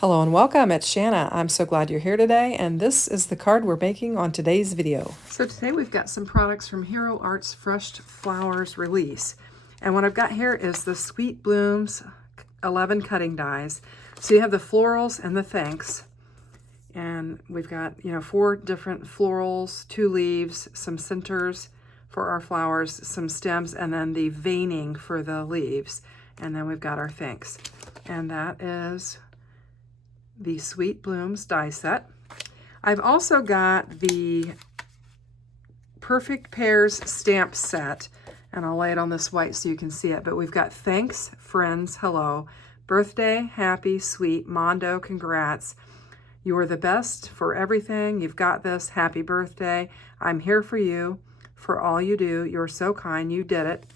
Hello and welcome, it's Shanna. I'm so glad you're here today, and this is the card we're making on today's video. So today we've got some products from Hero Art's Fresh Flowers release. And what I've got here is the Sweet Blooms 11 cutting dies. So you have the florals and the thanks. And we've got, 4 different florals, 2 leaves, some centers for our flowers, some stems, and then the veining for the leaves. And then we've got our thanks. And that is the Sweet Blooms die set. I've also got the Perfect Pairs stamp set, and I'll lay it on this white so you can see it, but we've got thanks, friends, hello, birthday, happy, sweet, Mondo, congrats, you're the best for everything, you've got this, happy birthday, I'm here for you, for all you do, you're so kind, you did it.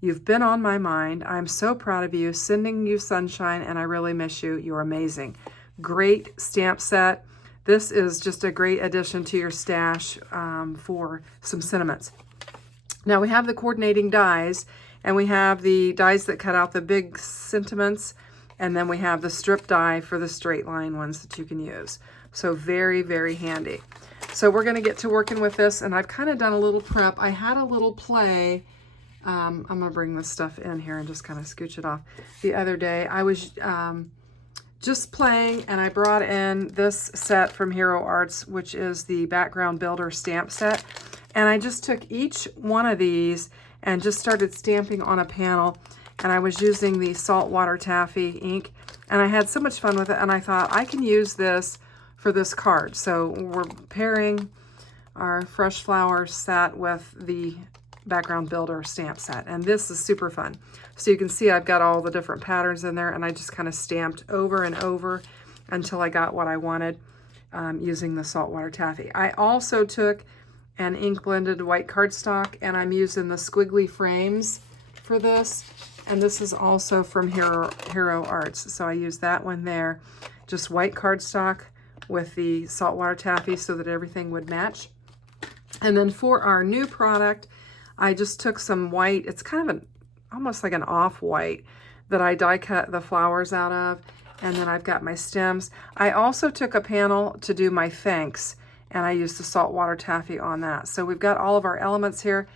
You've been on my mind. I'm so proud of you, sending you sunshine, and I really miss you. You're amazing. Great stamp set. This is just a great addition to your stash for some sentiments. Now we have the coordinating dies, and we have the dies that cut out the big sentiments, and then we have the strip die for the straight line ones that you can use. So very, very handy. So we're going to get to working with this, and I've kind of done a little prep. I had a little play. I'm going to bring this stuff in here and just kind of scooch it off. The other day, I was just playing, and I brought in this set from Hero Arts, which is the Background Builder stamp set. And I just took each one of these and just started stamping on a panel. And I was using the saltwater taffy ink. And I had so much fun with it, and I thought, I can use this for this card. So we're pairing our Fresh Flowers set with the Background Builder stamp set, and this is super fun. So you can see I've got all the different patterns in there, and I just kind of stamped over and over until I got what I wanted using the saltwater taffy. I also took an ink blended white cardstock, and I'm using the squiggly frames for this, and this is also from Hero Arts. So I used that one there, just white cardstock with the saltwater taffy so that everything would match. And then for our new product, I just took some white, it's kind of almost like an off-white that I die cut the flowers out of, and then I've got my stems. I also took a panel to do my thanks, and I used the saltwater taffy on that. So we've got all of our elements here.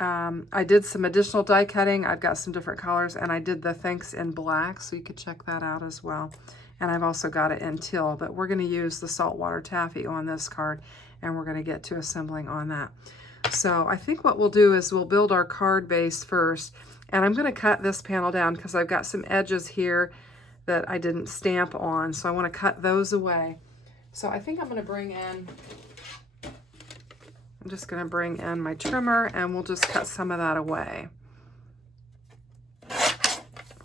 I did some additional die cutting. I've got some different colors, and I did the thanks in black, so you could check that out as well. And I've also got it in teal, but we're going to use the saltwater taffy on this card, and we're going to get to assembling on that. So I think what we'll do is we'll build our card base first, and I'm going to cut this panel down because I've got some edges here that I didn't stamp on, so I want to cut those away. So I think I'm going to bring in my trimmer, and we'll just cut some of that away.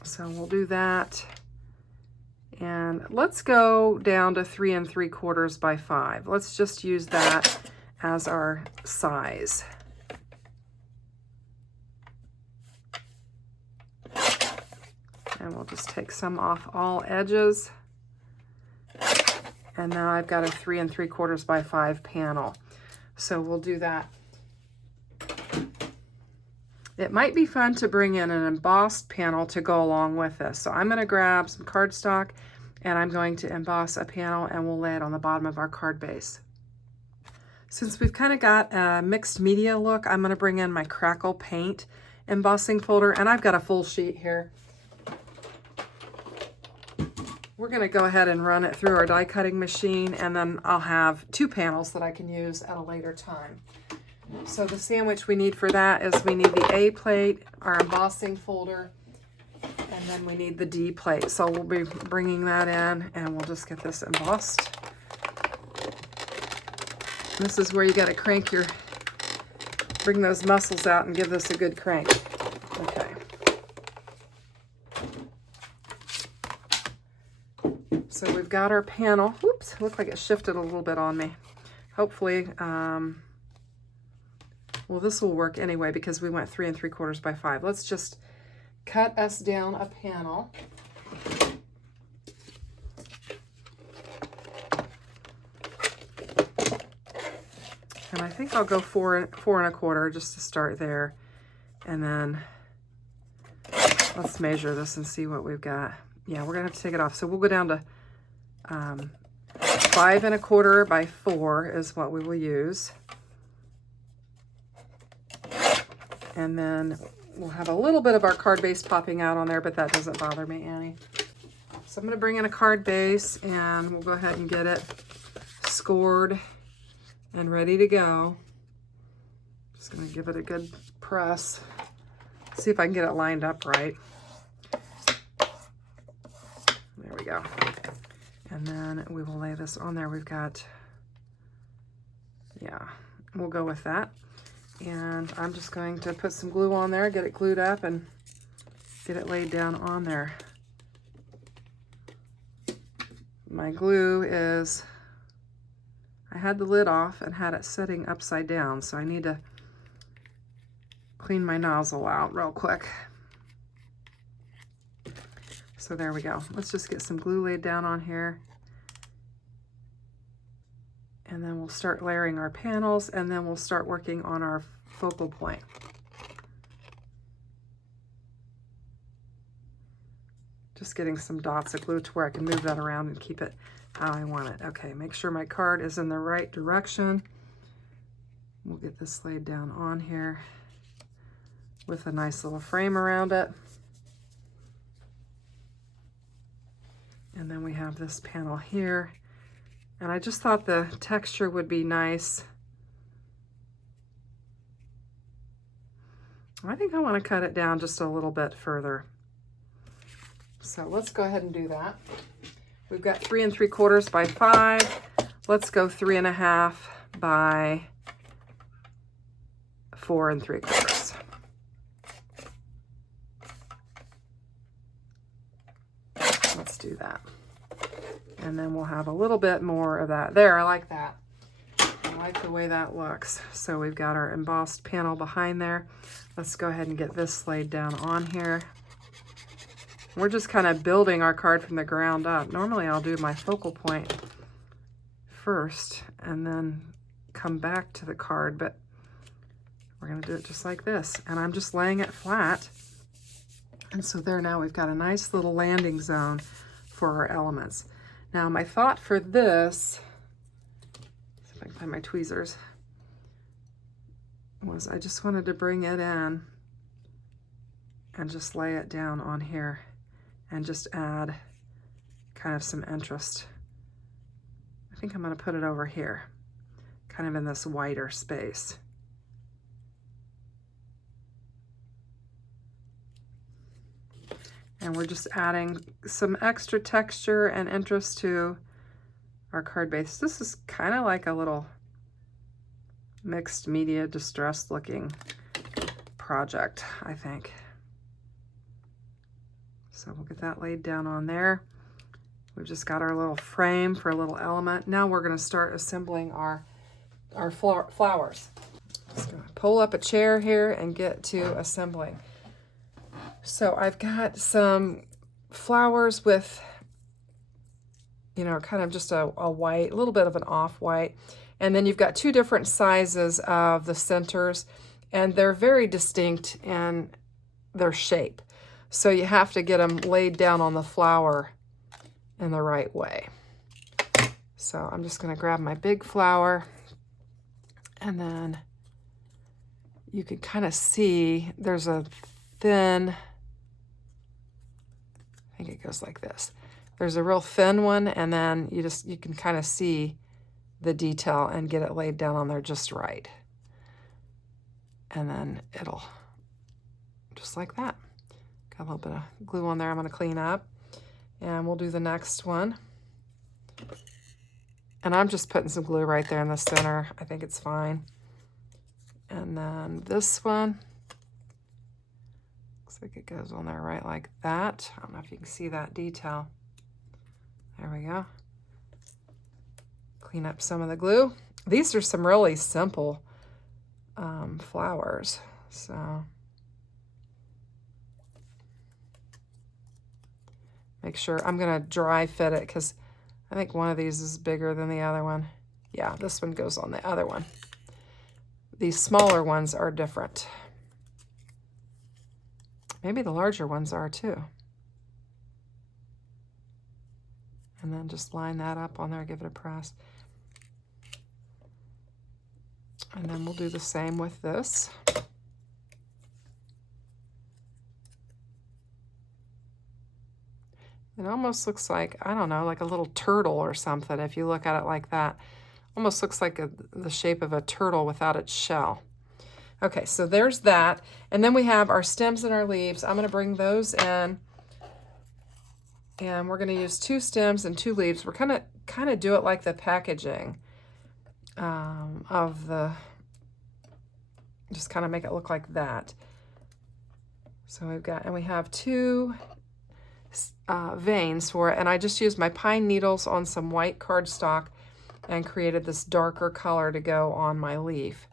So we'll do that, and let's go down to 3 3/4 by 5. Let's just use that as our size. And we'll just take some off all edges. And now I've got a 3 3/4 by 5 panel. So we'll do that. It might be fun to bring in an embossed panel to go along with this. So I'm going to grab some cardstock, and I'm going to emboss a panel, and we'll lay it on the bottom of our card base. Since we've kind of got a mixed media look, I'm going to bring in my Crackle Paint embossing folder, and I've got a full sheet here. We're going to go ahead and run it through our die cutting machine, and then I'll have 2 panels that I can use at a later time. So the sandwich we need for that is we need the A plate, our embossing folder, and then we need the D plate. So we'll be bringing that in, and we'll just get this embossed. This is where you got to bring those muscles out and give this a good crank. Okay. So we've got our panel. Whoops, looked like it shifted a little bit on me. Hopefully, well, this will work anyway because we went 3 3/4 by 5. Let's just cut us down a panel. And I think I'll go 4 1/4 just to start there. And then let's measure this and see what we've got. Yeah, we're gonna have to take it off. So we'll go down to 5 1/4 by 4 is what we will use. And then we'll have a little bit of our card base popping out on there, but that doesn't bother me, Annie. So I'm going to bring in a card base, and we'll go ahead and get it scored and ready to go. Just going to give it a good press. See if I can get it lined up right. There we go. And then we will lay this on there. We've got, yeah, we'll go with that. And I'm just going to put some glue on there, get it glued up, and get it laid down on there. My glue is, I had the lid off and had it sitting upside down, so I need to clean my nozzle out real quick. So there we go. Let's just get some glue laid down on here. And then we'll start layering our panels, and then we'll start working on our focal point. Just getting some dots of glue to where I can move that around and keep it how I want it. Okay, make sure my card is in the right direction. We'll get this laid down on here with a nice little frame around it. And then we have this panel here. And I just thought the texture would be nice. I think I want to cut it down just a little bit further. So let's go ahead and do that. We've got 3 3/4 by 5. Let's go 3 1/2 by 4 3/4. Let's do that. And then we'll have a little bit more of that. There, I like that. I like the way that looks. So we've got our embossed panel behind there. Let's go ahead and get this laid down on here. We're just kind of building our card from the ground up. Normally I'll do my focal point first and then come back to the card, but we're going to do it just like this. And I'm just laying it flat. And so there, now we've got a nice little landing zone for our elements. Now my thought for this, see if I can find my tweezers, was I just wanted to bring it in and just lay it down on here and just add kind of some interest. I think I'm going to put it over here, kind of in this wider space. And we're just adding some extra texture and interest to our card base. This is kind of like a little mixed media distressed looking project, I think. So we'll get that laid down on there. We've just got our little frame for a little element. Now we're going to start assembling our flowers. Just going to pull up a chair here and get to assembling. So I've got some flowers with, you know, kind of just a white, a little bit of an off-white. And then you've got 2 different sizes of the centers, and they're very distinct in their shape. So you have to get them laid down on the flower in the right way. So I'm just going to grab my big flower, and then you can kind of see there's a thin, I think it goes like this. There's a real thin one, and then you can kind of see the detail and get it laid down on there just right. And then it'll, just like that. Got a little bit of glue on there I'm going to clean up. And we'll do the next one. And I'm just putting some glue right there in the center. I think it's fine. And then this one, looks like it goes on there right like that. I don't know if you can see that detail. There we go. Clean up some of the glue. These are some really simple flowers. So make sure, I'm going to dry fit it because I think one of these is bigger than the other one. Yeah, this one goes on the other one. These smaller ones are different. Maybe the larger ones are too. And then just line that up on there, give it a press. And then we'll do the same with this. It almost looks like, I don't know, like a little turtle or something if you look at it like that. Almost looks like the shape of a turtle without its shell. Okay, so there's that. And then we have our stems and our leaves. I'm going to bring those in. And we're going to use 2 stems and 2 leaves. We're kind of do it like the packaging of the, just kind of make it look like that. So we've got, and we have 2 veins for it, and I just used my pine needles on some white cardstock and created this darker color to go on my leaf.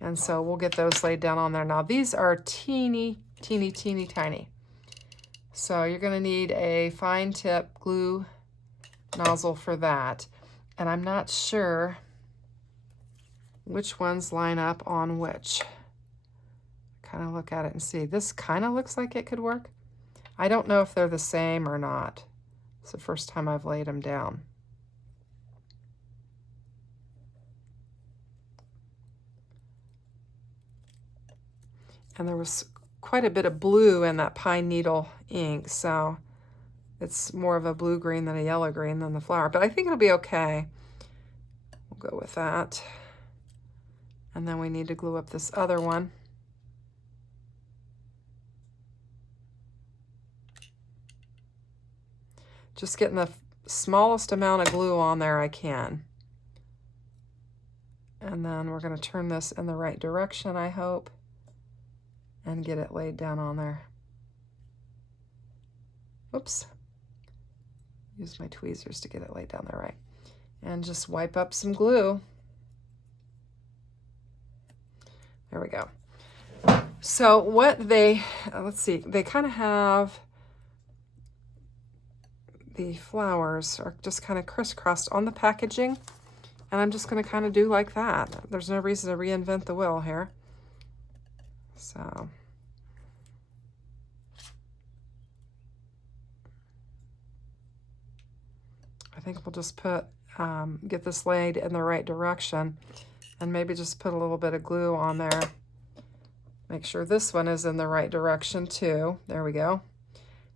And so we'll get those laid down on there. Now these are teeny, teeny, teeny, tiny. So you're going to need a fine tip glue nozzle for that. And I'm not sure which ones line up on which. Kind of look at it and see. This kind of looks like it could work. I don't know if they're the same or not. It's the first time I've laid them down. And there was quite a bit of blue in that pine needle ink, so it's more of a blue-green than a yellow-green than the flower, but I think it'll be okay. We'll go with that. And then we need to glue up this other one. Just getting the smallest amount of glue on there I can. And then we're going to turn this in the right direction, I hope, and get it laid down on there. Oops. Use my tweezers to get it laid down there right. And just wipe up some glue. There we go. So what they, let's see, they kind of have, the flowers are just kind of crisscrossed on the packaging. And I'm just going to kind of do like that. There's no reason to reinvent the wheel here. So I think we'll just put, get this laid in the right direction, and maybe just put a little bit of glue on there. Make sure this one is in the right direction too. There we go.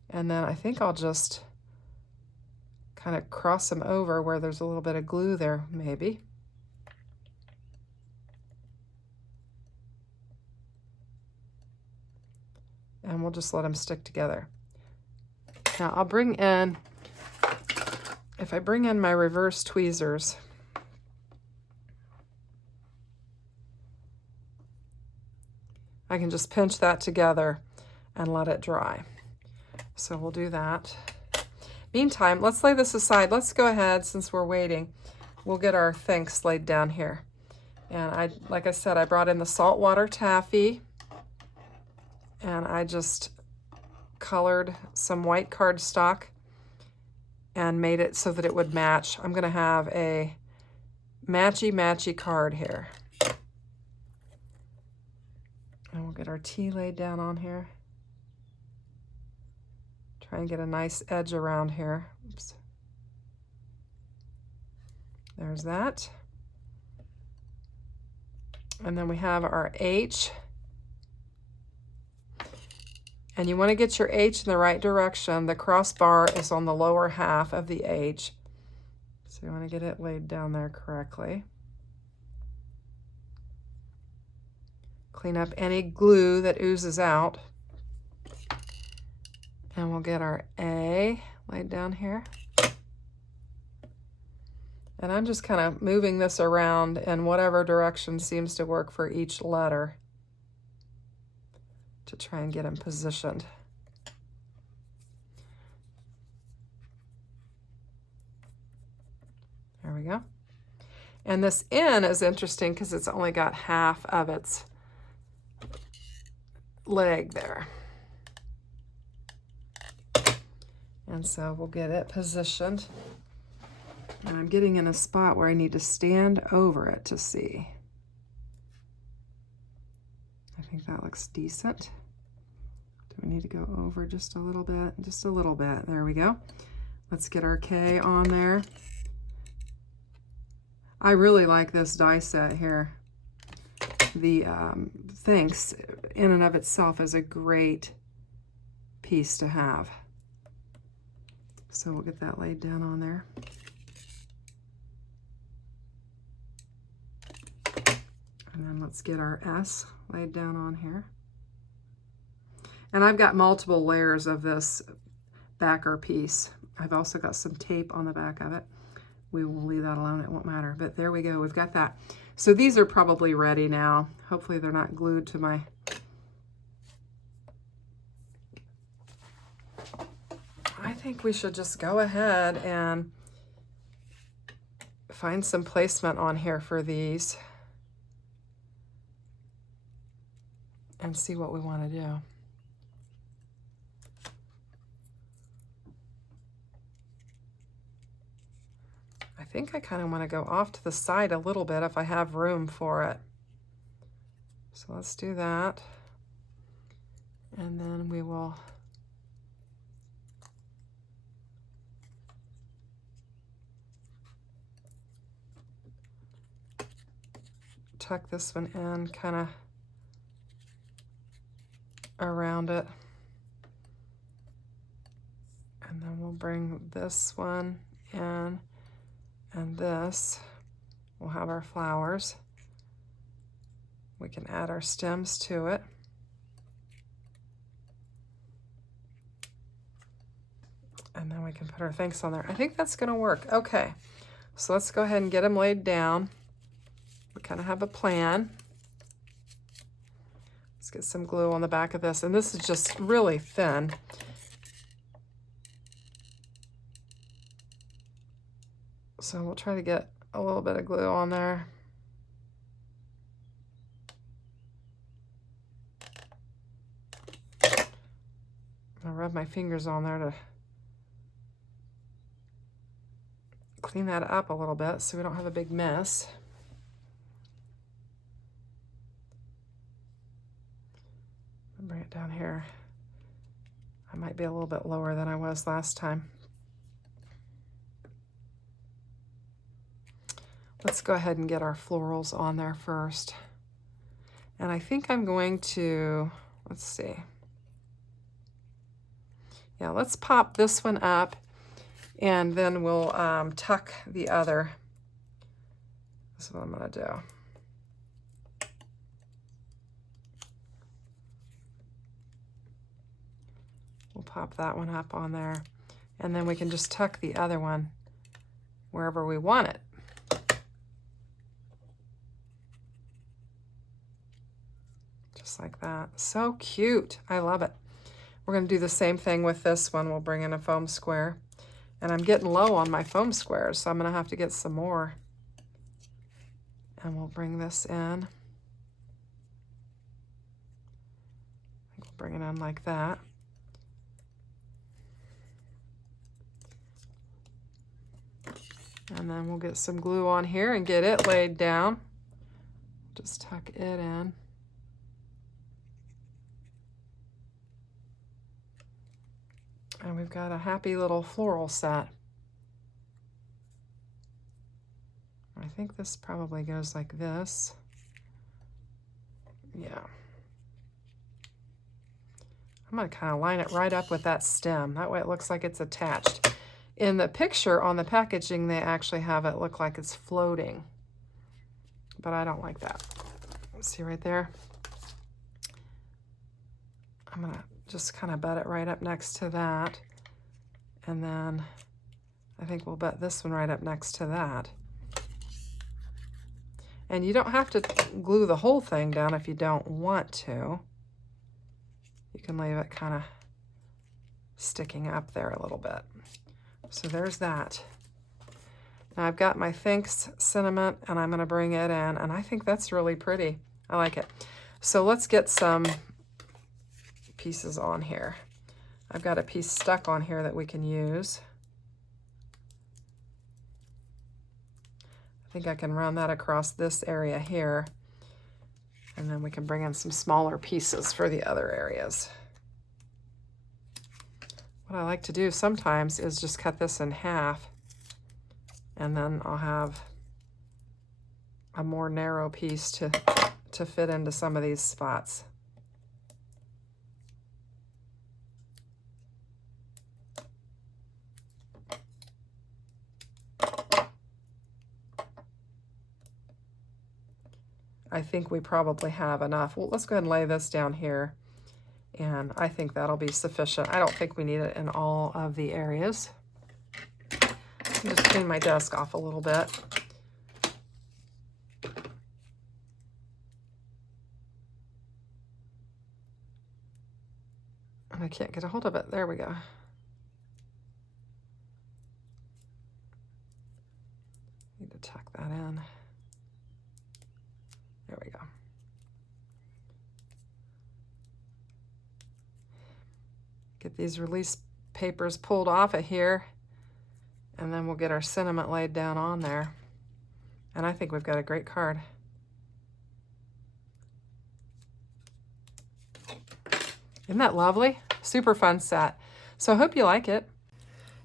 And then I think I'll just kind of cross them over where there's a little bit of glue there, maybe. And we'll just let them stick together. Now I'll bring in, if I bring in my reverse tweezers, I can just pinch that together and let it dry. So we'll do that. Meantime, let's lay this aside. Let's go ahead, since we're waiting, we'll get our thanks laid down here. And like I said, I brought in the saltwater taffy, and I just colored some white cardstock and made it so that it would match. I'm going to have a matchy-matchy card here. And we'll get our T laid down on here. Try and get a nice edge around here. Oops. There's that. And then we have our H. And you want to get your H in the right direction. The crossbar is on the lower half of the H. So you want to get it laid down there correctly. Clean up any glue that oozes out. And we'll get our A laid down here. And I'm just kind of moving this around in whatever direction seems to work for each letter to try and get them positioned. There we go. And this N is interesting because it's only got half of its leg there. And so we'll get it positioned. And I'm getting in a spot where I need to stand over it to see. I think that looks decent. Do we need to go over just a little bit? Just a little bit. There we go. Let's get our K on there. I really like this die set here. The Thanks in and of itself is a great piece to have. So we'll get that laid down on there. And then let's get our S laid down on here. And I've got multiple layers of this backer piece. I've also got some tape on the back of it. We will leave that alone, it won't matter. But there we go, we've got that. So these are probably ready now. Hopefully they're not glued to my... I think we should just go ahead and find some placement on here for these and see what we want to do. I think I kind of want to go off to the side a little bit if I have room for it. So let's do that. And then we will tuck this one in kind of around it. And then we'll bring this one in. And this, we'll have our flowers. We can add our stems to it. And then we can put our thanks on there. I think that's gonna work. Okay, so let's go ahead and get them laid down. We kind of have a plan. Let's get some glue on the back of this. And this is just really thin. So we'll try to get a little bit of glue on there. I'll rub my fingers on there to clean that up a little bit so we don't have a big mess. I'll bring it down here. I might be a little bit lower than I was last time. Let's go ahead and get our florals on there first. And I think I'm going to, let's see. Yeah, let's pop this one up and then we'll tuck the other. This is what I'm gonna do. We'll pop that one up on there and then we can just tuck the other one wherever we want it. Just like that. So cute. I love it. We're going to do the same thing with this one. We'll bring in a foam square. And I'm getting low on my foam squares, so I'm going to have to get some more. And we'll bring this in. We'll bring it in like that. And then we'll get some glue on here and get it laid down. Just tuck it in. And we've got a happy little floral set. I think this probably goes like this. Yeah. I'm going to kind of line it right up with that stem. That way it looks like it's attached. In the picture on the packaging, they actually have it look like it's floating. But I don't like that. See right there? I'm going to just kind of butt it right up next to that. And then I think we'll butt this one right up next to that. And you don't have to glue the whole thing down if you don't want to. You can leave it kind of sticking up there a little bit. So there's that. Now I've got my Thanks sentiment and I'm going to bring it in. And I think that's really pretty. I like it. So let's get some pieces on here. I've got a piece stuck on here that we can use. I think I can run that across this area here. And then we can bring in some smaller pieces for the other areas. what I like to do sometimes is just cut this in half, and then I'll have a more narrow piece to fit into some of these spots. I think we probably have enough. Well, let's go ahead and lay this down here, and I think that'll be sufficient. I don't think we need it in all of the areas. Just clean my desk off a little bit. And I can't get a hold of it. There we go. Need to tuck that in. There we go. Get these release papers pulled off of here, and then we'll get our sentiment laid down on there. And I think we've got a great card. Isn't that lovely? Super fun set. So I hope you like it.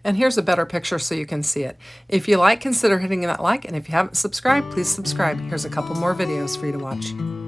And here's a better picture so you can see it. If you like, consider hitting that like, and if you haven't subscribed, please subscribe. Here's a couple more videos for you to watch.